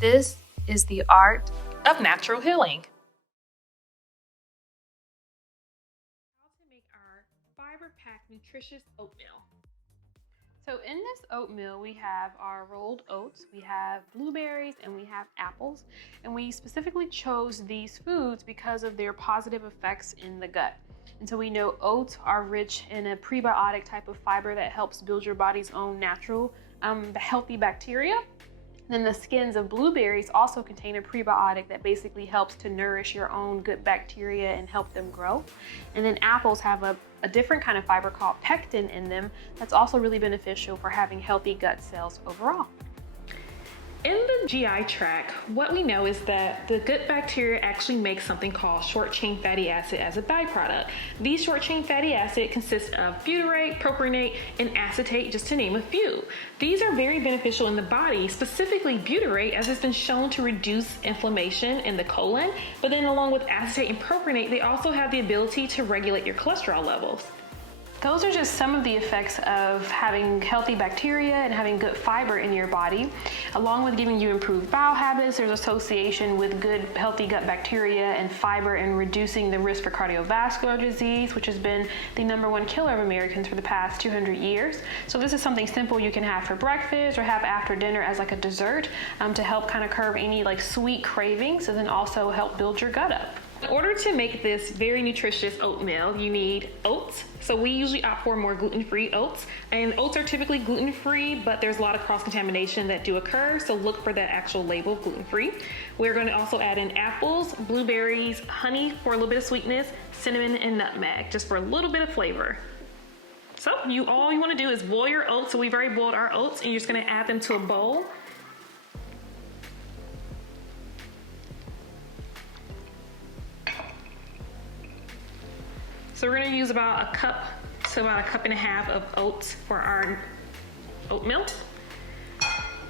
This is the art of natural healing. How to make our fiber-packed, nutritious oatmeal. So in this oatmeal, we have our rolled oats, we have blueberries, and we have apples. And we specifically chose these foods because of their positive effects in the gut. And so we know oats are rich in a prebiotic type of fiber that helps build your body's own natural healthy bacteria. Then the skins of blueberries also contain a prebiotic that basically helps to nourish your own good bacteria and help them grow. And then apples have a different kind of fiber called pectin in them that's also really beneficial for having healthy gut cells overall. In the GI tract, what we know is that the gut bacteria actually make something called short-chain fatty acid as a byproduct. These short-chain fatty acid consist of butyrate, propionate, and acetate, just to name a few. These are very beneficial in the body, specifically butyrate, as it's been shown to reduce inflammation in the colon. But then along with acetate and propionate, they also have the ability to regulate your cholesterol levels. Those are just some of the effects of having healthy bacteria and having good fiber in your body. Along with giving you improved bowel habits, there's association with good healthy gut bacteria and fiber and reducing the risk for cardiovascular disease, which has been the #1 killer of Americans for the past 200 years. So this is something simple you can have for breakfast or have after dinner as like a dessert to help kind of curb any like sweet cravings and then also help build your gut up. In order to make this very nutritious oatmeal, you need oats. So we usually opt for more gluten-free oats. And oats are typically gluten-free, but there's a lot of cross-contamination that do occur, so look for that actual label gluten-free. We're going to also add in apples, blueberries, honey for a little bit of sweetness, cinnamon, and nutmeg, just for a little bit of flavor. So all you want to do is boil your oats. So we've already boiled our oats, and you're just going to add them to a bowl. So we're gonna use about a cup to about a cup and a half of oats for our oatmeal.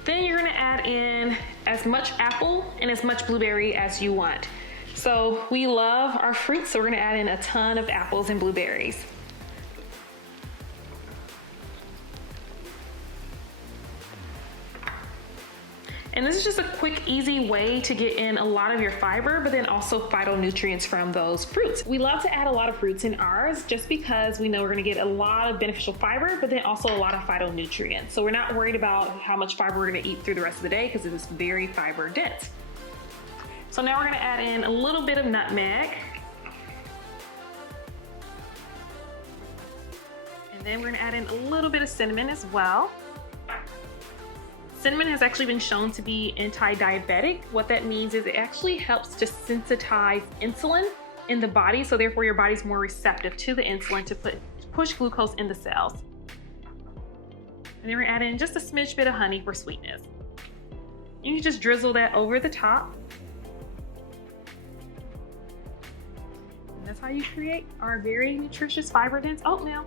Then you're gonna add in as much apple and as much blueberry as you want. So we love our fruits, so we're gonna add in a ton of apples and blueberries. And this is just a quick, easy way to get in a lot of your fiber, but then also phytonutrients from those fruits. We love to add a lot of fruits in ours just because we know we're gonna get a lot of beneficial fiber, but then also a lot of phytonutrients. So we're not worried about how much fiber we're gonna eat through the rest of the day because it is very fiber dense. So now we're gonna add in a little bit of nutmeg. And then we're gonna add in a little bit of cinnamon as well. Cinnamon has actually been shown to be anti-diabetic. What that means is it actually helps to sensitize insulin in the body, so therefore your body's more receptive to the insulin to push glucose in the cells. And then we're adding just a smidge bit of honey for sweetness. You can just drizzle that over the top. And that's how you create our very nutritious fiber-dense oatmeal.